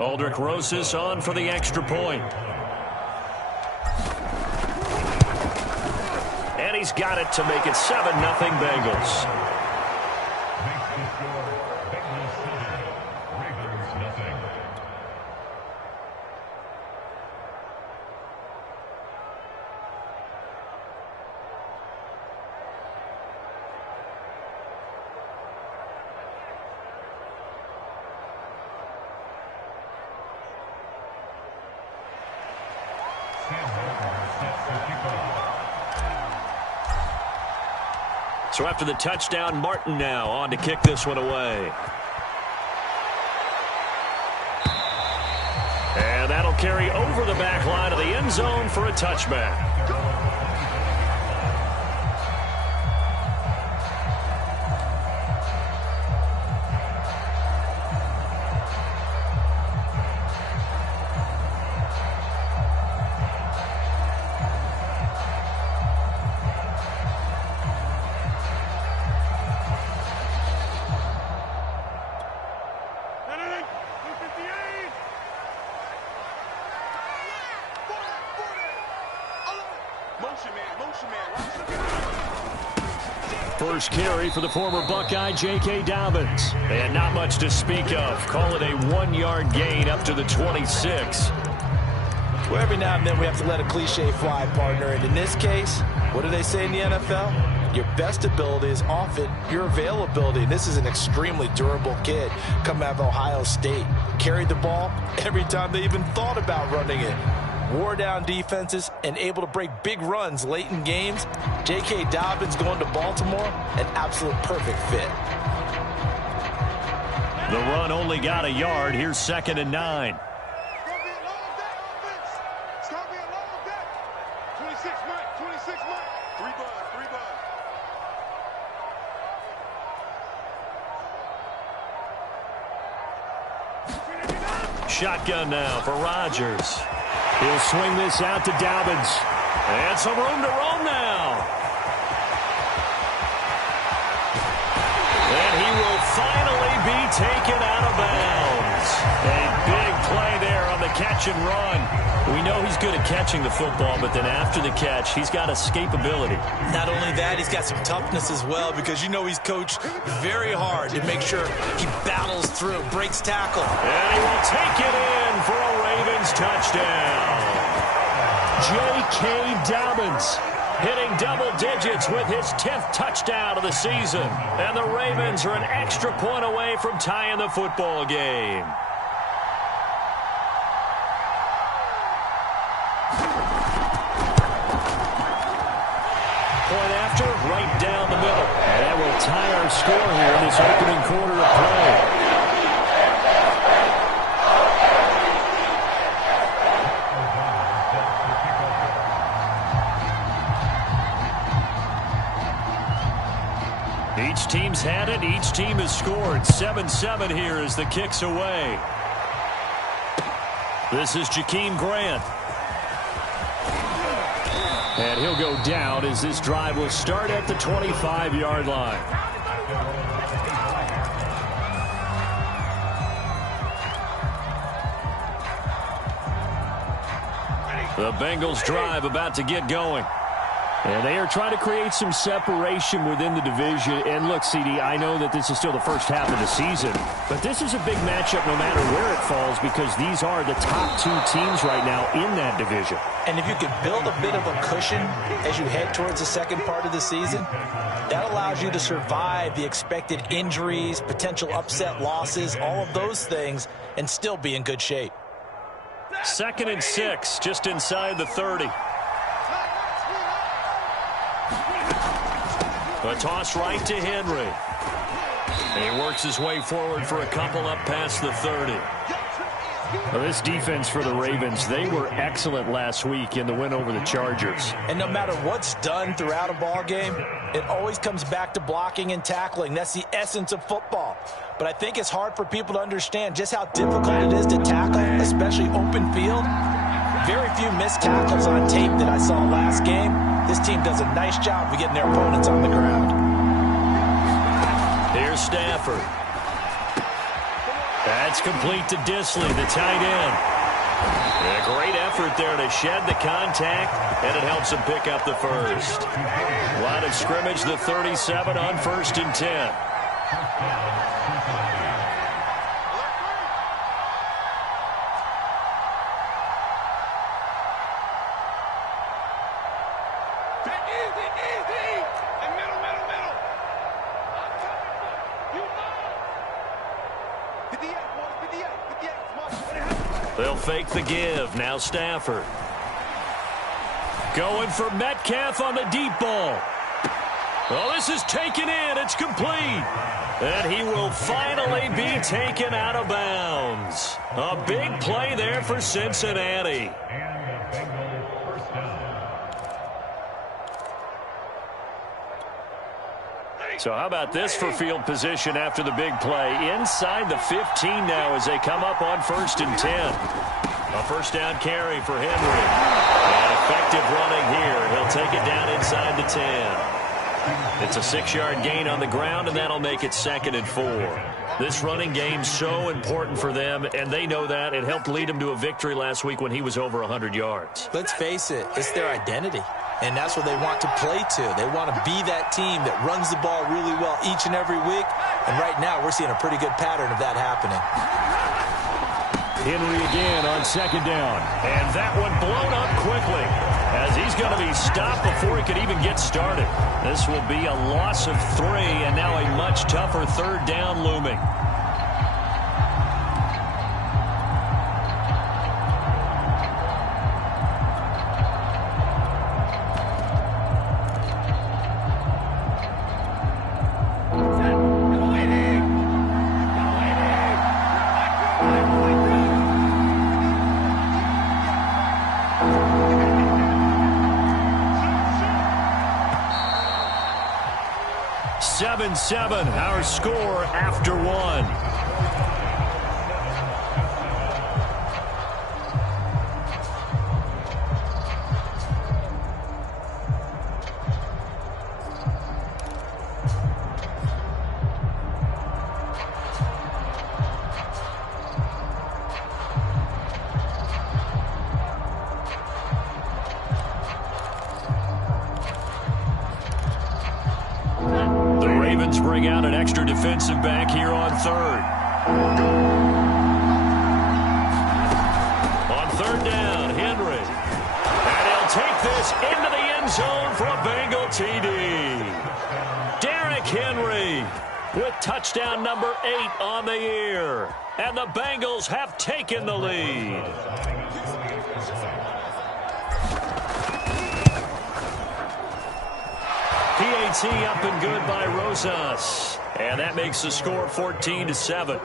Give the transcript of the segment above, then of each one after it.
Aldrich Rosas on for the extra point. And he's got it to make it 7-0 Bengals. So after the touchdown, Martin now on to kick this one away. And that'll carry over the back line of the end zone for a touchback. First carry for the former Buckeye, J.K. Dobbins. And not much to speak of. Call it a 1-yard gain up to the 26. Well, every now and then we have to let a cliche fly, partner. And in this case, what do they say in the NFL? Your best ability is often your availability. And this is an extremely durable kid coming out of Ohio State. Carried the ball every time they even thought about running it. Wore down defenses and able to break big runs late in games. J.K. Dobbins going to Baltimore, an absolute perfect fit. The run only got a yard. Here's 2nd and 9. Shotgun now for Rodgers. He'll swing this out to Dobbins. And some room to roam now. And he will finally be taken out of bounds. A big play there on the catch and run. We know he's good at catching the football, but then after the catch, he's got escapability. Not only that, he's got some toughness as well, because you know he's coached very hard to make sure he battles through, breaks tackle. And he will take it in for a Ravens touchdown. J.K. Dobbins hitting double digits with his 10th touchdown of the season. And the Ravens are an extra point away from tying the football game. Point after, right down the middle. And that will tie our score here in this opening quarter of play. Each team's had it. Each team has scored. 7-7 here as the kick's away. This is Jakeem Grant. And he'll go down as this drive will start at the 25-yard line. The Bengals drive about to get going. And they are trying to create some separation within the division. And look, CD, I know that this is still the first half of the season, but this is a big matchup no matter where it falls, because these are the top two teams right now in that division. And if you can build a bit of a cushion as you head towards the second part of the season, that allows you to survive the expected injuries, potential upset losses, all of those things, and still be in good shape. 2nd and 6, just inside the 30. A toss right to Henry. And he works his way forward for a couple up past the 30. Well, this defense for the Ravens, they were excellent last week in the win over the Chargers. And no matter what's done throughout a ball game, it always comes back to blocking and tackling. That's the essence of football. But I think it's hard for people to understand just how difficult it is to tackle, especially open field. Very few missed tackles on tape that I saw last game. This team does a nice job of getting their opponents on the ground. Here's Stafford. That's complete to Disley, the tight end. A great effort there to shed the contact, and it helps him pick up the first. Line of scrimmage, the 37 on 1st and 10. They'll fake the give. Now Stafford. Going for Metcalf on the deep ball. Well, this is taken in. It's complete. And he will finally be taken out of bounds. A big play there for Cincinnati. So how about this for field position after the big play? Inside the 15 now as they come up on 1st and 10. A first down carry for Henry. And effective running here. He'll take it down inside the 10. It's a 6-yard gain on the ground, and that'll make it 2nd and 4. This running game's so important for them, and they know that. It helped lead them to a victory last week when he was over 100 yards. Let's face it, it's their identity. And that's what they want to play to. They want to be that team that runs the ball really well each and every week. And right now, we're seeing a pretty good pattern of that happening. Henry again on 2nd down. And that one blown up quickly as he's going to be stopped before he could even get started. This will be a loss of 3, and now a much tougher 3rd down looming. Our score after 1. Bring out an extra defensive back here on 3rd. On 3rd down, Henry. And he'll take this into the end zone for a Bengal TD. Derrick Henry with touchdown number 8 on the year. And the Bengals have taken the lead. PAT up and good by Rosas. And that makes the score 14-7.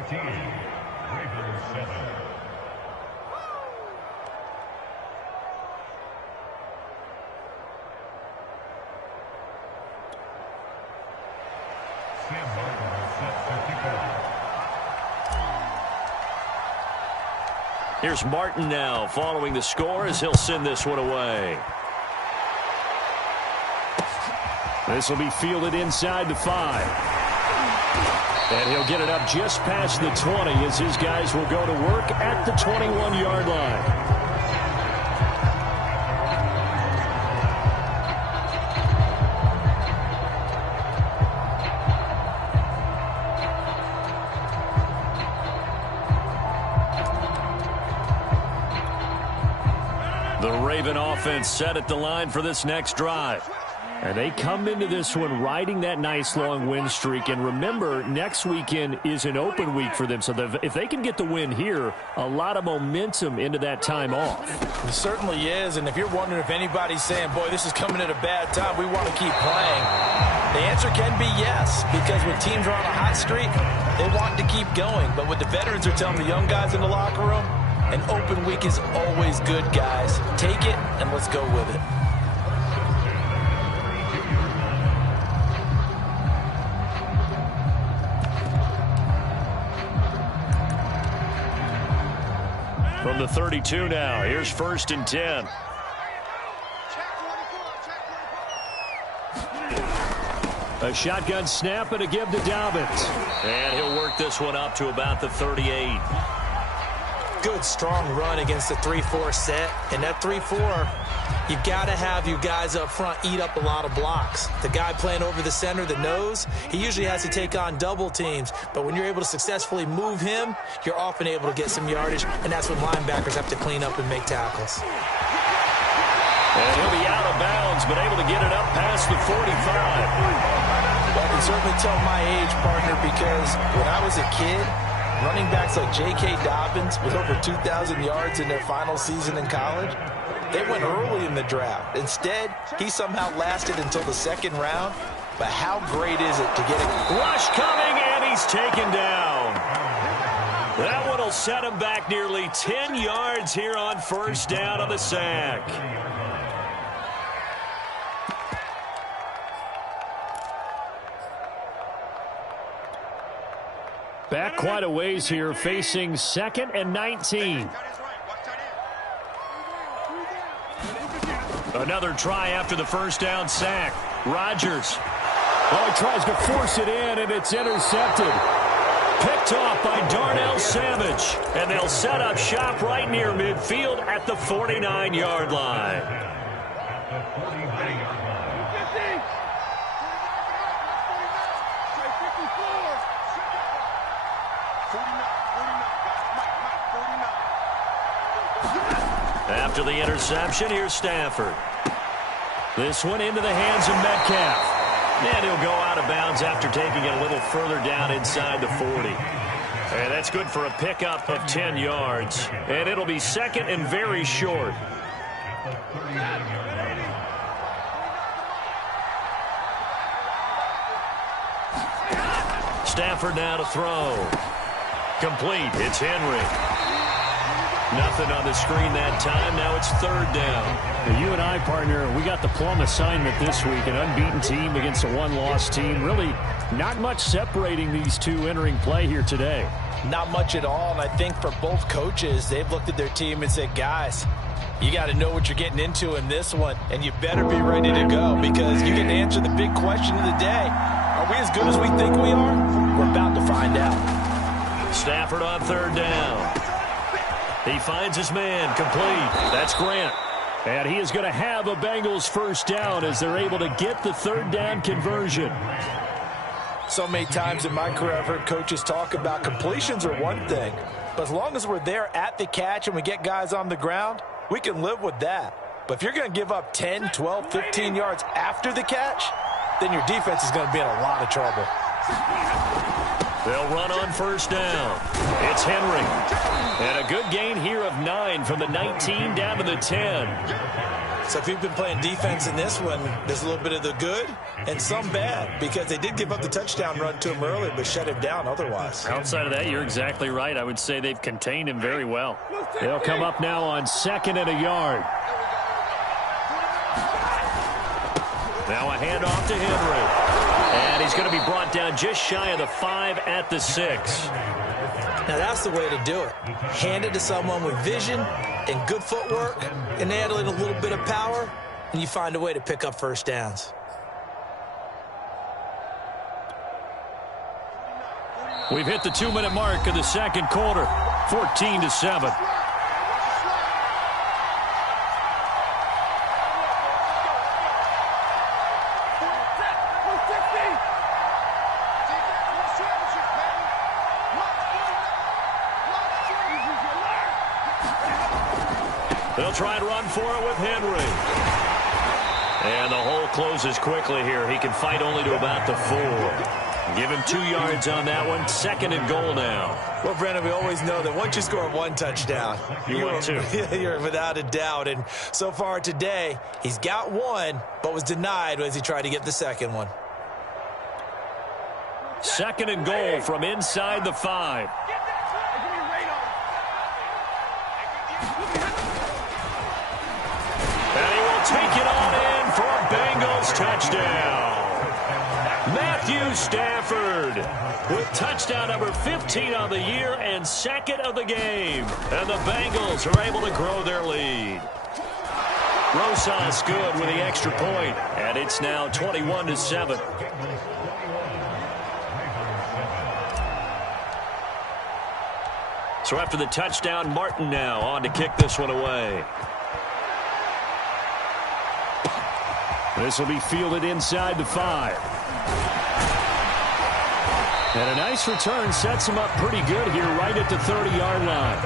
Here's Martin now following the score as he'll send this one away. This will be fielded inside the 5. And he'll get it up just past the 20 as his guys will go to work at the 21-yard line. The Raven offense set at the line for this next drive. And they come into this one riding that nice long win streak. And remember, next weekend is an open week for them. So if they can get the win here, a lot of momentum into that time off. It certainly is. And if you're wondering if anybody's saying, boy, this is coming at a bad time, we want to keep playing, the answer can be yes. Because when teams are on a hot streak, they want to keep going. But what the veterans are telling the young guys in the locker room, an open week is always good, guys. Take it and let's go with it. From the 32 now, here's 1st and 10. A shotgun snap and a give to Dobbins. And he'll work this one up to about the 38. Good, strong run against the 3-4 set. And that 3-4, you've got to have you guys up front eat up a lot of blocks. The guy playing over the center, the nose, he usually has to take on double teams. But when you're able to successfully move him, you're often able to get some yardage. And that's when linebackers have to clean up and make tackles. And he'll be out of bounds, but able to get it up past the 45. Well, I can certainly tell my age, partner, because when I was a kid, running backs like J.K. Dobbins with over 2,000 yards in their final season in college, they went early in the draft. Instead, he somehow lasted until the second round. But how great is it to get a rush coming, and he's taken down. That one will set him back nearly 10 yards here on first down on the sack. Back quite a ways here, facing 2nd and 19. Another try after the first down sack. Rodgers. Oh, he tries to force it in, and it's intercepted. Picked off by Darnell Savage. And they'll set up shop right near midfield at the 49-yard line. After the interception, here's Stafford. This one into the hands of Metcalf. And he'll go out of bounds after taking it a little further down inside the 40. And that's good for a pickup of 10 yards. And it'll be second and very short. Stafford now to throw. Complete. It's Henry. Nothing on the screen that time. Now it's third down. Well, you and I, partner, we got the plum assignment this week. An unbeaten team against a one-loss team. Really not much separating these two entering play here today. Not much at all, and I think for both coaches, they've looked at their team and said, guys, you got to know what you're getting into in this one, and you better be ready to go because you get to answer the big question of the day. Are we as good as we think we are? We're about to find out. Stafford on third down. He finds his man, complete. That's Grant. And he is going to have a Bengals first down as they're able to get the third down conversion. So many times in my career I've heard coaches talk about completions are one thing, but as long as we're there at the catch and we get guys on the ground, we can live with that. But if you're going to give up 10, 12, 15 yards after the catch, then your defense is going to be in a lot of trouble. They'll run on first down. It's Henry. And a good gain here of 9 from the 19 down to the 10. So if you've been playing defense in this one, there's a little bit of the good and some bad because they did give up the touchdown run to him earlier but shut him down otherwise. Outside of that, you're exactly right. I would say they've contained him very well. They'll come up now on 2nd and a yard. Now a handoff to Henry. And he's going to be brought down just shy of the 5 at the 6. Now that's the way to do it. Hand it to someone with vision and good footwork, and add in a little bit of power, and you find a way to pick up first downs. We've hit the 2-minute mark of the second quarter, 14-7. They'll try and run for it with Henry. And the hole closes quickly here. He can fight only to about the 4. Give him 2 yards on that one. 2nd and goal now. Well, Brandon, we always know that once you score one touchdown, you're without a doubt. And so far today, he's got one, but was denied as he tried to get the second one. 2nd and goal from inside the 5. And he will take it on in for a Bengals touchdown. Matthew Stafford with touchdown number 15 on the year and 2nd of the game. And the Bengals are able to grow their lead. Rosas good with the extra point, and it's now 21-7. So after the touchdown, Martin now on to kick this one away. This will be fielded inside the 5. And a nice return sets him up pretty good here right at the 30-yard line.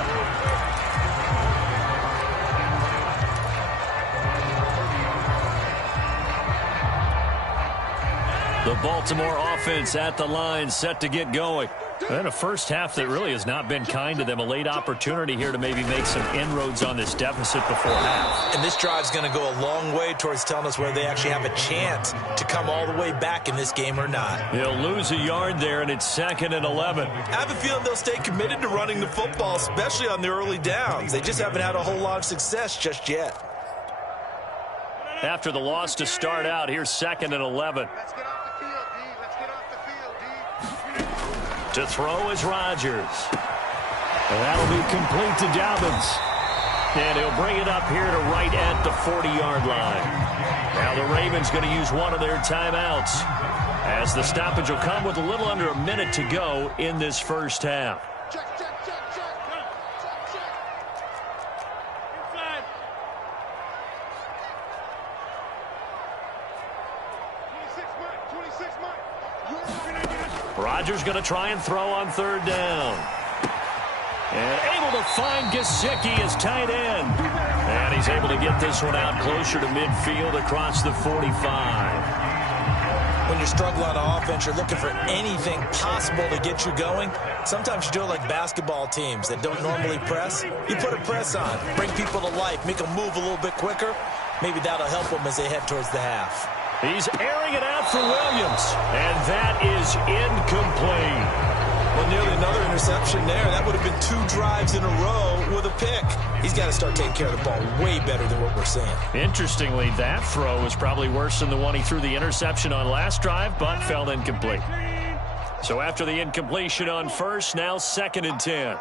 The Baltimore offense at the line, set to get going. And a first half that really has not been kind to them. A late opportunity here to maybe make some inroads on this deficit before half. And this drive's going to go a long way towards telling us whether they actually have a chance to come all the way back in this game or not. They'll lose a yard there, and it's 2nd and 11. I have a feeling they'll stay committed to running the football, especially on the early downs. They just haven't had a whole lot of success just yet. After the loss to start out, here's 2nd and 11. Let's get off the field, D. Let's get off the field, D. To throw is Rodgers. And that'll be complete to Dobbins. And he'll bring it up here to right at the 40-yard line. Now the Ravens going to use one of their timeouts, as the stoppage will come with a little under a minute to go in this first half. Check, check, check, check. Check, check. Inside. 26 Mike. Rodgers going to try and throw on 3rd down. And able to find Gesicki as tight end. And he's able to get this one out closer to midfield across the 45. When you're struggling on offense, you're looking for anything possible to get you going. Sometimes you do it like basketball teams that don't normally press. You put a press on, bring people to life, make them move a little bit quicker. Maybe that'll help them as they head towards the half. He's airing it out for Williams, and that is incomplete. Well, nearly another interception there. That would have been 2 drives in a row with a pick. He's got to start taking care of the ball way better than what we're seeing. Interestingly, that throw was probably worse than the one he threw the interception on last drive, but fell incomplete. So after the incompletion on first, now 2nd and 10.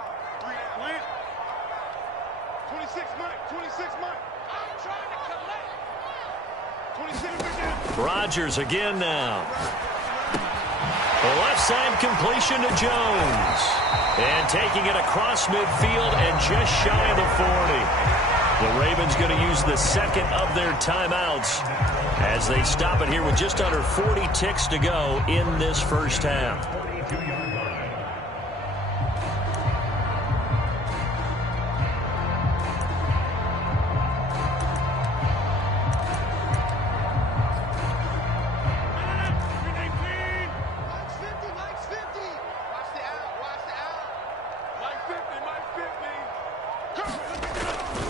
26 Mike. 26 Mike. I'm trying to collect. 26 Rodgers again now. Left side completion to Jones. And taking it across midfield and just shy of the 40. The Ravens going to use the 2nd of their timeouts as they stop it here with just under 40 ticks to go in this first half.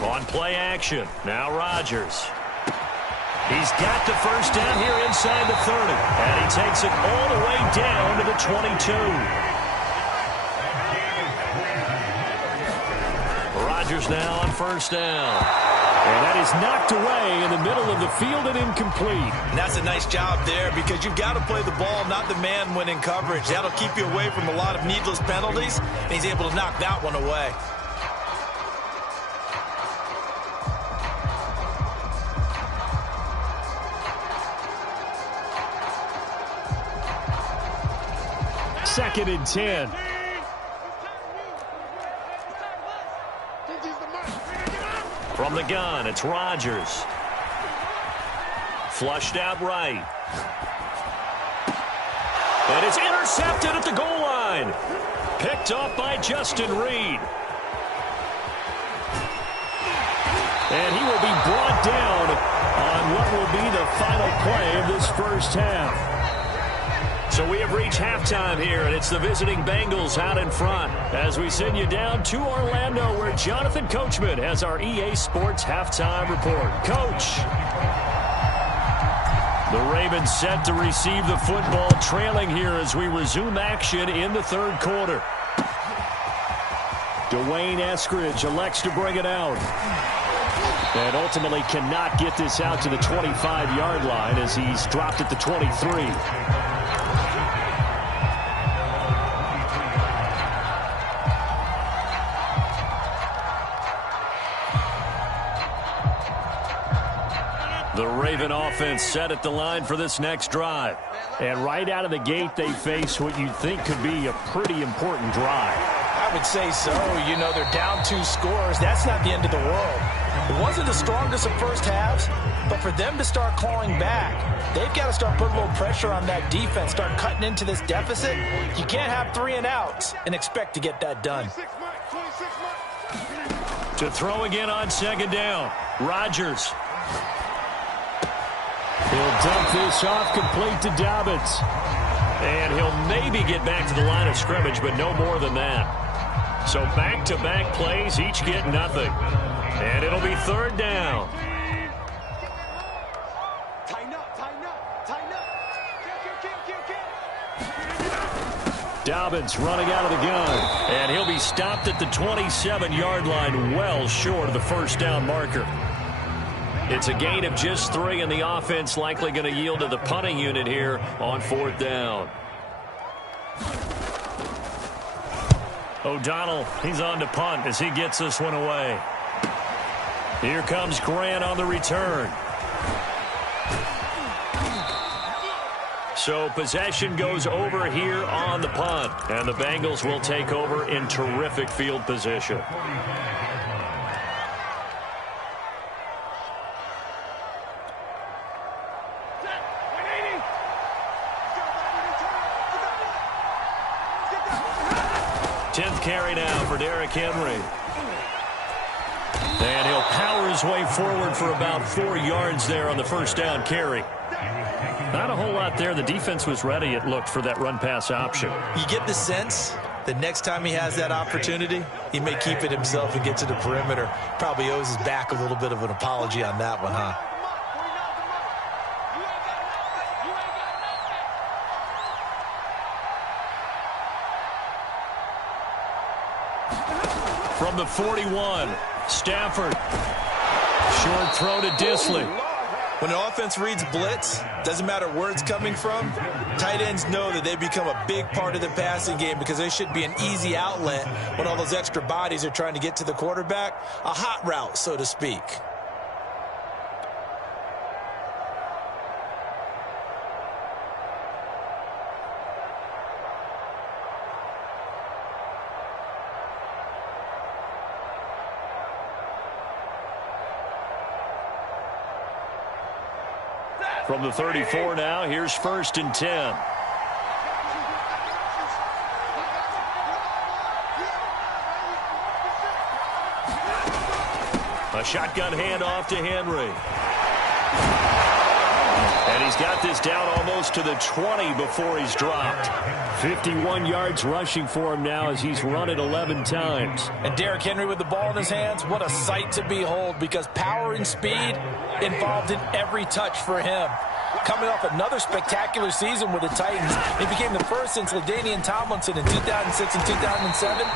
On play action, now Rodgers. He's got the first down here inside the 30. And he takes it all the way down to the 22. Rodgers now on first down. And that is knocked away in the middle of the field and incomplete. And that's a nice job there because you've got to play the ball, not the man when in coverage. That'll keep you away from a lot of needless penalties, and he's able to knock that one away. Second and 10. From the gun, it's Rodgers. Flushed out right. And it's intercepted at the goal line. Picked off by Justin Reed. And he will be brought down on what will be the final play of this first half. So we have reached halftime here, and it's the visiting Bengals out in front as we send you down to Orlando, where Jonathan Coachman has our EA Sports halftime report. Coach. The Ravens set to receive the football, trailing here as we resume action in the 3rd quarter. Dwayne Eskridge elects to bring it out. And ultimately cannot get this out to the 25-yard line as he's dropped at the 23. The Raven offense set at the line for this next drive. And right out of the gate, they face what you'd think could be a pretty important drive. I would say so. You know, they're down 2 scores. That's not the end of the world. It wasn't the strongest of first halves, but for them to start clawing back, they've got to start putting a little pressure on that defense, start cutting into this deficit. You can't have 3 and outs and expect to get that done. To throw again on second down, Rodgers. He'll dump this off complete to Dobbins. And he'll maybe get back to the line of scrimmage, but no more than that. So back-to-back plays, each get nothing. And it'll be third down. Tighten up, tighten up, tighten up. Dobbins running out of the gun. And he'll be stopped at the 27-yard line, well short of the first down marker. It's a gain of just 3, and the offense likely going to yield to the punting unit here on fourth down. O'Donnell, he's on to punt as he gets this one away. Here comes Grant on the return. So possession goes over here on the punt, and the Bengals will take over in terrific field position. Carry now for Derrick Henry. And he'll power his way forward for about 4 yards there on the first down carry. Not a whole lot there. The defense was ready, it looked, for that run-pass option. You get the sense that next time he has that opportunity, he may keep it himself and get to the perimeter. Probably owes his back a little bit of an apology on that one, huh? From the 41, Stafford. Short throw to Disley. When an offense reads blitz, doesn't matter where it's coming from, tight ends know that they become a big part of the passing game because they should be an easy outlet when all those extra bodies are trying to get to the quarterback. A hot route, so to speak. From the 34 now, here's 1st and 10. A shotgun handoff to Henry. And he's got this down almost to the 20 before he's dropped. 51 yards rushing for him now as he's run it 11 times. And Derrick Henry with the ball in his hands, what a sight to behold, because power and speed involved in every touch for him. Coming off another spectacular season with the Titans, he became the first since LaDainian Tomlinson in 2006 and 2007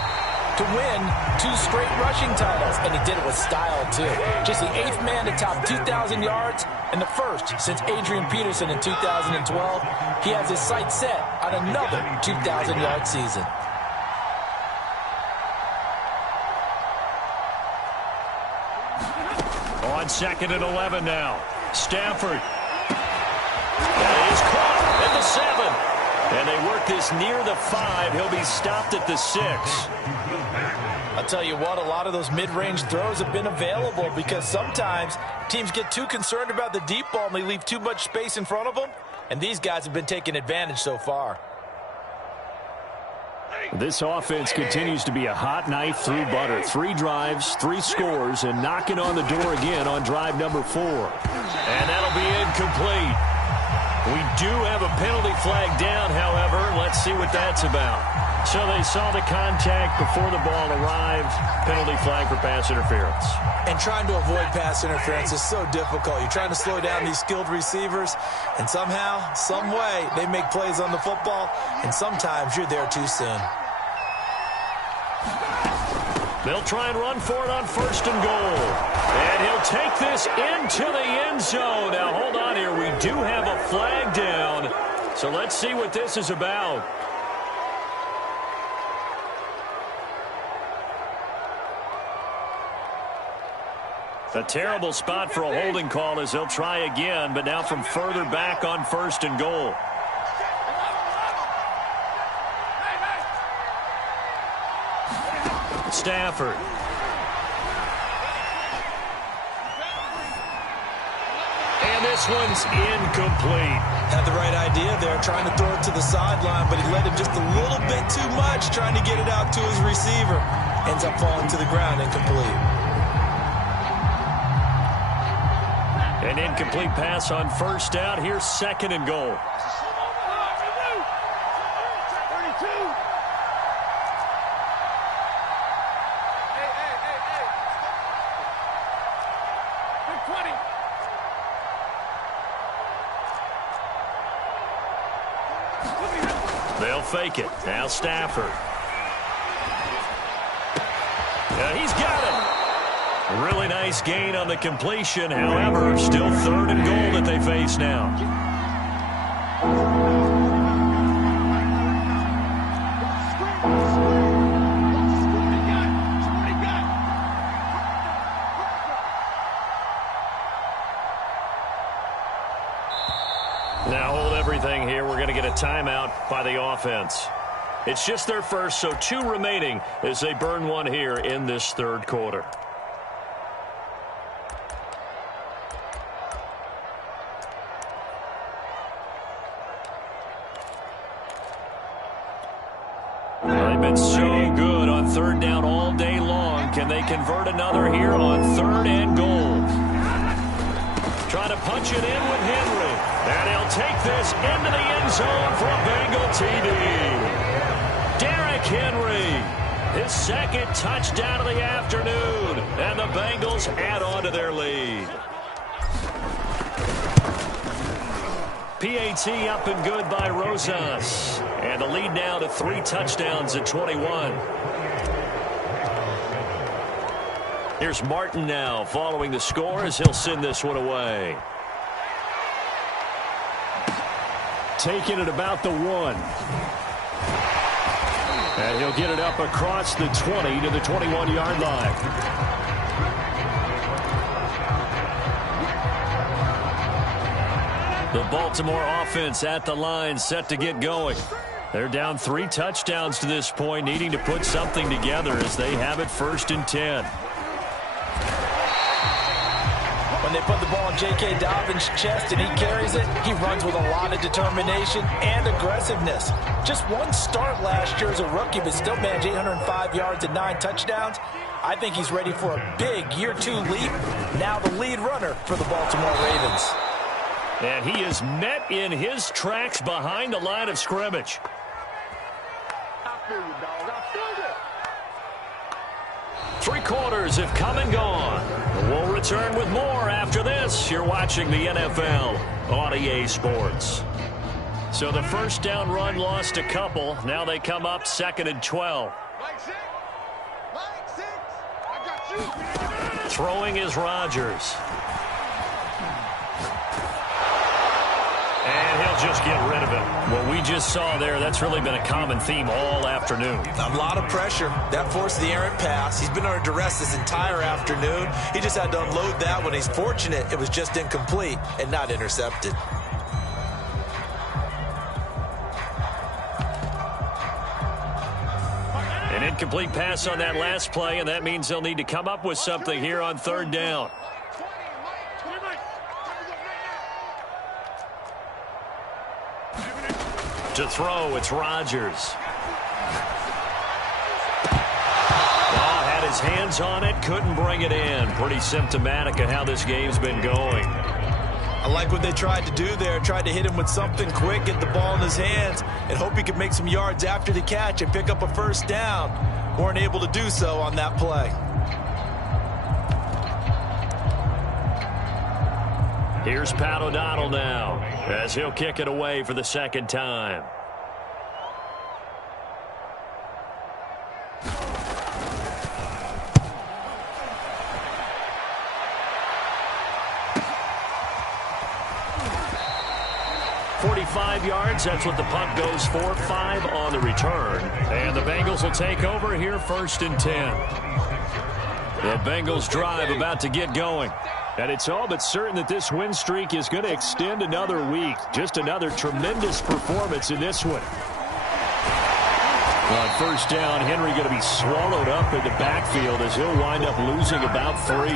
to win 2 straight rushing titles, and he did it with style too. Just the 8th man to top 2,000 yards and the first since Adrian Peterson in 2012. He has his sights set on another 2,000-yard season. On 2nd and 11 now. Stafford. That is caught at the 7. And they work this near the 5. He'll be stopped at the 6. I'll tell you what, a lot of those mid-range throws have been available because sometimes teams get too concerned about the deep ball and they leave too much space in front of them. And these guys have been taking advantage so far. This offense continues to be a hot knife through butter. 3 drives, 3 scores, and knocking on the door again on drive number 4. And that'll be incomplete. We do have a penalty flag down, however. Let's see what that's about. So they saw the contact before the ball arrived. Penalty flag for pass interference. And trying to avoid pass interference is so difficult. You're trying to slow down these skilled receivers, and somehow, some way, they make plays on the football, and sometimes you're there too soon. They'll try and run for it on 1st and goal. And he'll take this into the end zone. Now, hold on here. We do have a flag down. So let's see what this is about. A terrible spot for a holding call as he'll try again, but now from further back on 1st and goal. Stafford. And this one's incomplete. Had the right idea there, trying to throw it to the sideline, but he let him just a little bit too much, trying to get it out to his receiver. Ends up falling to the ground, incomplete. An incomplete pass on 1st down. Here's 2nd and goal. They'll fake it. Now Stafford. He's got it. Really nice gain on the completion. However, still 3rd and goal that they face now. Now hold everything here. We're going to get a timeout by the offense. It's just their first, so 2 remaining as they burn one here in this 3rd quarter. They've been so good on 3rd down all day long. Can they convert another here on 3rd and goal? Trying to punch it in with Henry. And he'll take this into the end zone for a Bengal TD. Derrick Henry, his 2nd touchdown of the afternoon. And the Bengals add on to their lead. PAT up and good by Rosas. And the lead now to 3 touchdowns at 21. Here's Martin now following the score as he'll send this one away. Taking it about the 1. And he'll get it up across the 20 to the 21-yard line. The Baltimore offense at the line, set to get going. They're down 3 touchdowns to this point, needing to put something together as they have it 1st and 10. When they put the ball in J.K. Dobbins' chest and he carries it, he runs with a lot of determination and aggressiveness. Just 1 start last year as a rookie, but still managed 805 yards and 9 touchdowns. I think he's ready for a big year 2 leap. Now the lead runner for the Baltimore Ravens. And he is met in his tracks behind the line of scrimmage. I feel you, dog. I feel you. 3 quarters have come and gone. We'll return with more after this. You're watching the NFL on EA Sports. So the 1st down run lost a couple. Now they come up 2nd and 12. Mike 6. I got you. Throwing is Rodgers. And he'll just get rid of it. What we just saw there, that's really been a common theme all afternoon. A lot of pressure. That forced the errant pass. He's been under duress this entire afternoon. He just had to unload that one. He's fortunate it was just incomplete and not intercepted. An incomplete pass on that last play, and that means they'll need to come up with something here on 3rd down. To throw, it's Rodgers. Had his hands on it, couldn't bring it in. Pretty symptomatic of how this game's been going. I like what they tried to do there. Tried to hit him with something quick, get the ball in his hands, and hope he could make some yards after the catch and pick up a 1st down. Weren't able to do so on that play. Here's Pat O'Donnell now as he'll kick it away for the 2nd time. Yards. That's what the punt goes for. 5 on the return. And the Bengals will take over here 1st and 10. The Bengals drive about to get going. And it's all but certain that this win streak is going to extend another week. Just another tremendous performance in this one. On first down, Henry going to be swallowed up in the backfield as he'll wind up losing about 3.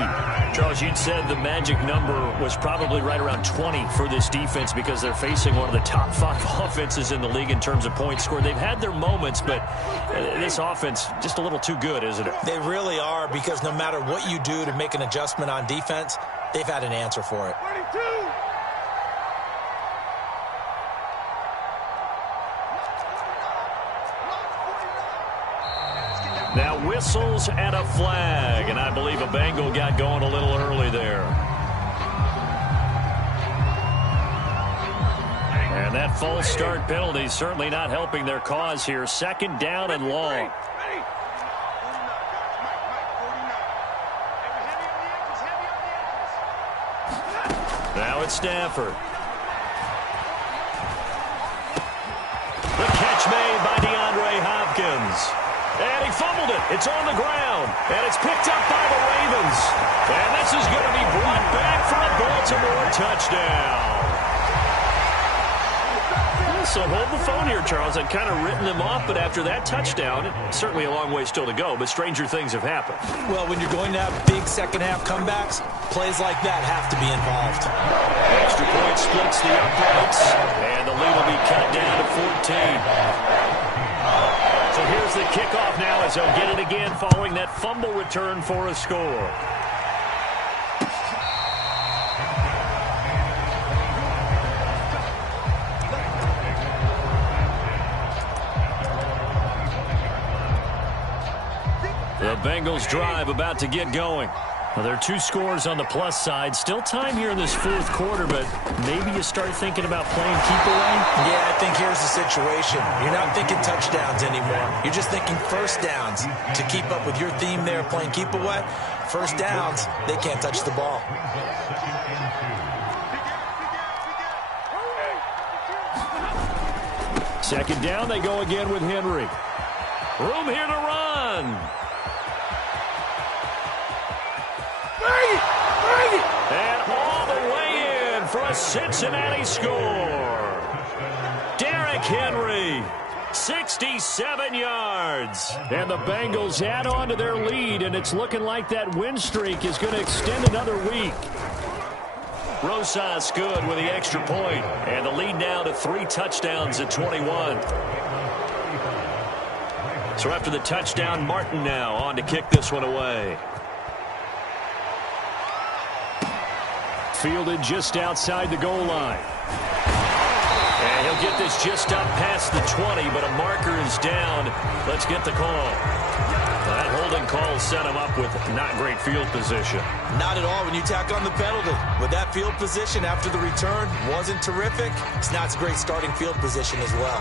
Charles, you'd said the magic number was probably right around 20 for this defense because they're facing one of the top 5 offenses in the league in terms of points scored. They've had their moments, but this offense just a little too good, isn't it? They really are, because no matter what you do to make an adjustment on defense, they've had an answer for it. 32. Now whistles and a flag, and I believe a Bengal got going a little early there. And that false start penalty certainly not helping their cause here. Second down and long. Now it's Stafford. The catch made by DeAndre Hopkins. And he fumbled it. It's on the ground. And it's picked up by the Ravens. And this is going to be brought back for a Baltimore touchdown. So hold the phone here, Charles. I'd kind of written them off, but after that touchdown, certainly a long way still to go, but stranger things have happened. Well, when you're going to have big second-half comebacks, plays like that have to be involved. Extra point splits the uprights, and the lead will be cut down to 14. So here's the kickoff now as they'll get it again following that fumble return for a score. The Bengals drive about to get going. Well, there are 2 scores on the plus side. Still time here in this 4th quarter, but maybe you start thinking about playing keep away? Yeah, I think here's the situation. You're not thinking touchdowns anymore. You're just thinking first downs. To keep up with your theme there, playing keep away, first downs, they can't touch the ball. Second down, they go again with Henry. Room here to run. And all the way in for a Cincinnati score. Derrick Henry, 67 yards. And the Bengals add on to their lead, and it's looking like that win streak is going to extend another week. Rosas good with the extra point, and the lead now to 3 touchdowns at 21. So after the touchdown, Martin now on to kick this one away. Fielded just outside the goal line. And he'll get this just up past the 20, but a marker is down. Let's get the call. That holding call set him up with not great field position. Not at all when you tack on the penalty. With that field position after the return wasn't terrific, it's not a great starting field position as well.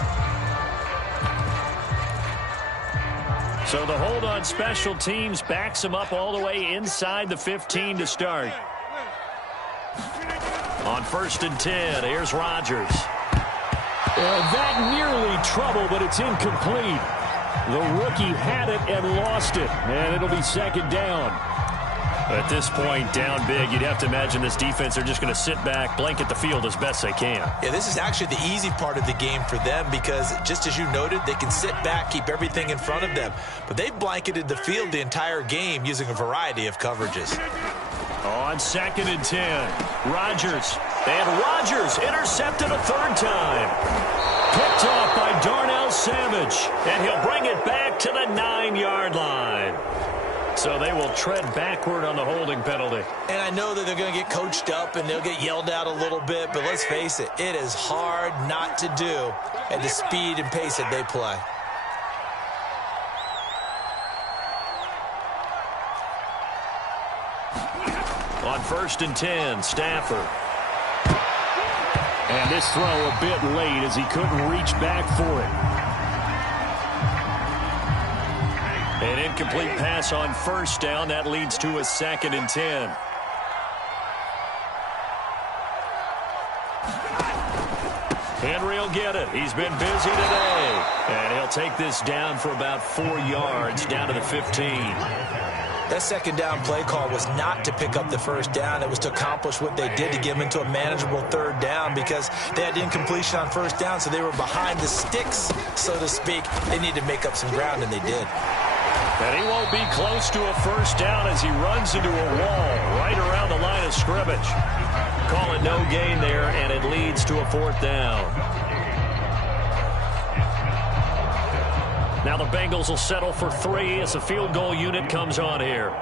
So the hold on special teams backs him up all the way inside the 15 to start. On 1st and 10, here's Rodgers. That nearly trouble, but it's incomplete. The rookie had it and lost it, and it'll be second down. At this point, down big, you'd have to imagine this defense are just going to sit back, blanket the field as best they can. Yeah, this is actually the easy part of the game for them because, just as you noted, they can sit back, keep everything in front of them. But they've blanketed the field the entire game using a variety of coverages. On 2nd and 10, Rodgers. And Rodgers intercepted a 3rd time. Picked off by Darnell Savage. And he'll bring it back to the 9-yard line. So they will tread backward on the holding penalty. And I know that they're going to get coached up and they'll get yelled at a little bit, but let's face it, it is hard not to do at the speed and pace that they play. On 1st and 10, Stafford. And this throw a bit late as he couldn't reach back for it. An incomplete pass on 1st down. That leads to a 2nd and 10. Henry will get it. He's been busy today. And he'll take this down for about 4 yards down to the 15. That second down play call was not to pick up the first down. It was to accomplish what they did to get them into a manageable third down because they had incompletion on first down, so they were behind the sticks, so to speak. They needed to make up some ground, and they did. And he won't be close to a first down as he runs into a wall right around the line of scrimmage. Call it no gain there, and it leads to a fourth down. Now the Bengals will settle for 3 as the field goal unit comes on here.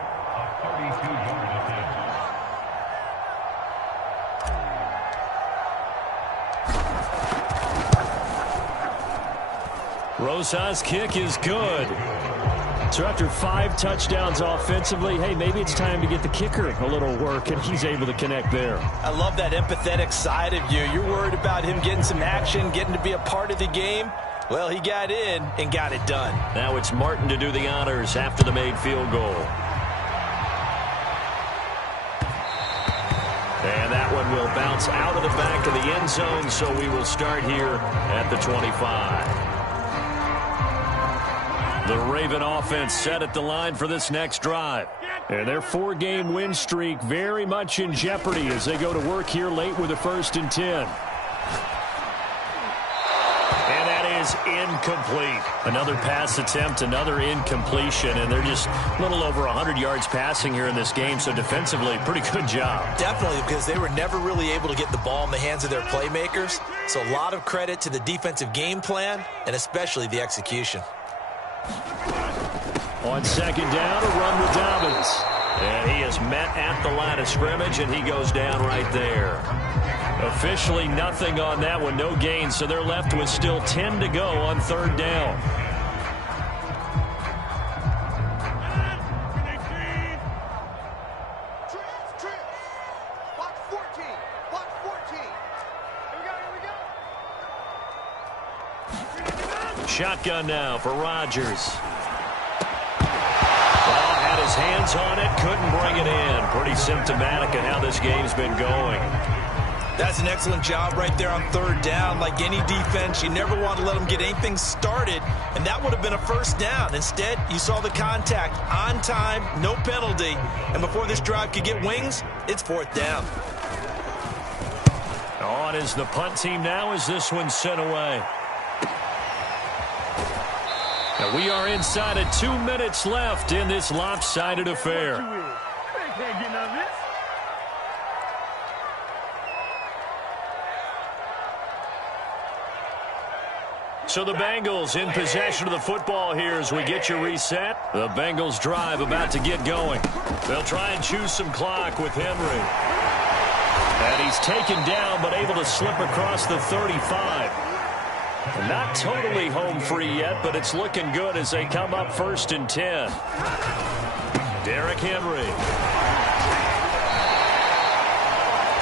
Rosa's kick is good. So after 5 touchdowns offensively, hey, maybe it's time to get the kicker a little work, and he's able to connect there. I love that empathetic side of you. You're worried about him getting some action, getting to be a part of the game. Well, he got in and got it done. Now it's Martin to do the honors after the made field goal. And that one will bounce out of the back of the end zone, so we will start here at the 25. The Raven offense set at the line for this next drive. And their 4-game win streak very much in jeopardy as they go to work here late with a 1st and 10. Incomplete. Another pass attempt, another incompletion, and they're just a little over 100 yards passing here in this game, so defensively, pretty good job. Definitely, because they were never really able to get the ball in the hands of their playmakers, so a lot of credit to the defensive game plan and especially the execution. On 2nd down, a run with Dobbins. And he is met at the line of scrimmage, and he goes down right there. Officially nothing on that one, no gain, so they're left with still 10 to go on 3rd down. Box 14. Box 14. Here we go. Shotgun now for Rodgers. Well, had his hands on it, couldn't bring it in. Pretty symptomatic of how this game's been going. That's an excellent job right there on 3rd down. Like any defense, you never want to let them get anything started, and that would have been a first down. Instead, you saw the contact on time, no penalty, and before this drive could get wings, it's 4th down. On is the punt team now as this one's sent away. And we are inside of 2 minutes left in this lopsided affair. So the Bengals in possession of the football here as we get you reset. The Bengals drive about to get going. They'll try and choose some clock with Henry. And he's taken down but able to slip across the 35. Not totally home free yet, but it's looking good as they come up 1st and 10. Derrick Henry.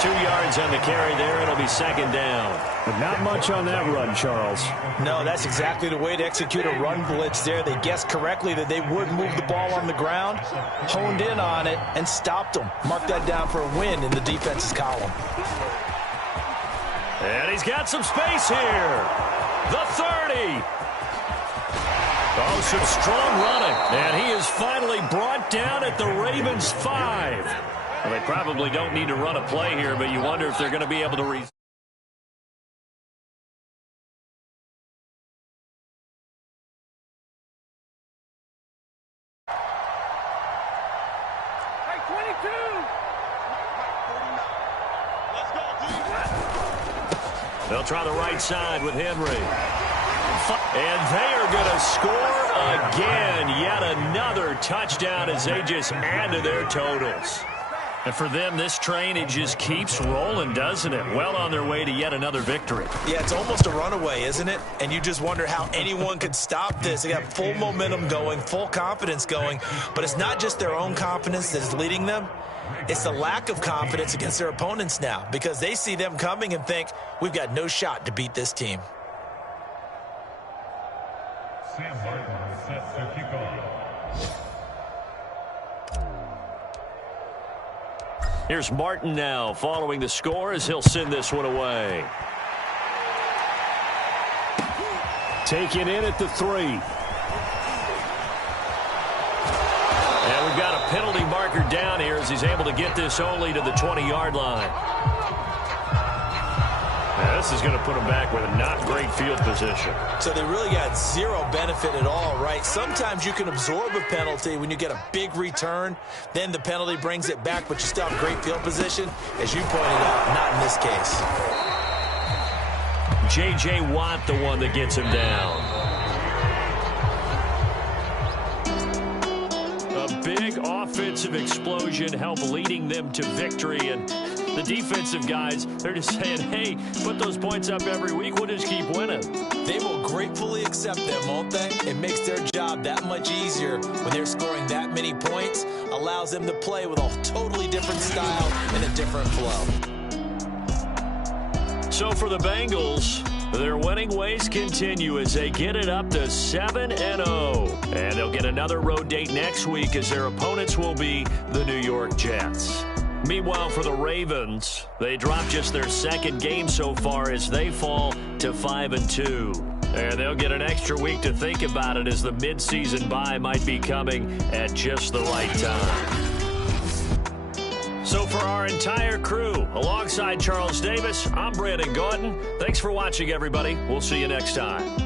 2 yards on the carry there. It'll be 2nd down. But not much on that run, Charles. No, that's exactly the way to execute a run blitz there. They guessed correctly that they would move the ball on the ground, honed in on it, and stopped them. Mark that down for a win in the defense's column. And he's got some space here. The 30. Oh, some strong running. And he is finally brought down at the Ravens' 5. Well, they probably don't need to run a play here, but you wonder if they're going to be able to Hey, 22. Let's go, dude. They'll try the right side with Henry. And they are going to score again. Yet another touchdown as they just add to their totals. And for them, this train, it just keeps rolling, doesn't it? Well on their way to yet another victory. Yeah, it's almost a runaway, isn't it? And you just wonder how anyone could stop this. They got full momentum going, full confidence going. But it's not just their own confidence that is leading them. It's the lack of confidence against their opponents now because they see them coming and think, we've got no shot to beat this team. Sam Martin sets the kickoff. Here's Martin now following the score as he'll send this one away. Taken in at the 3. And we They've got a penalty marker down here as he's able to get this only to the 20-yard line. Now, this is going to put him back with a not great field position. So they really got zero benefit at all, right? Sometimes you can absorb a penalty when you get a big return. Then the penalty brings it back, but you still have great field position. As you pointed out, not in this case. J.J. Watt, the one that gets him down. A big offensive explosion helped leading them to victory, and the defensive guys, they're just saying, hey, put those points up every week, we'll just keep winning. They will gratefully accept them, won't they? It makes their job that much easier when they're scoring that many points. Allows them to play with a totally different style and a different flow. So for the Bengals, their winning ways continue as they get it up to 7-0. And they'll get another road date next week as their opponents will be the New York Jets. Meanwhile, for the Ravens, they dropped just their second game so far as they fall to 5-2. And they'll get an extra week to think about it as the midseason bye might be coming at just the right time. So for our entire crew, alongside Charles Davis, I'm Brandon Gordon. Thanks for watching, everybody. We'll see you next time.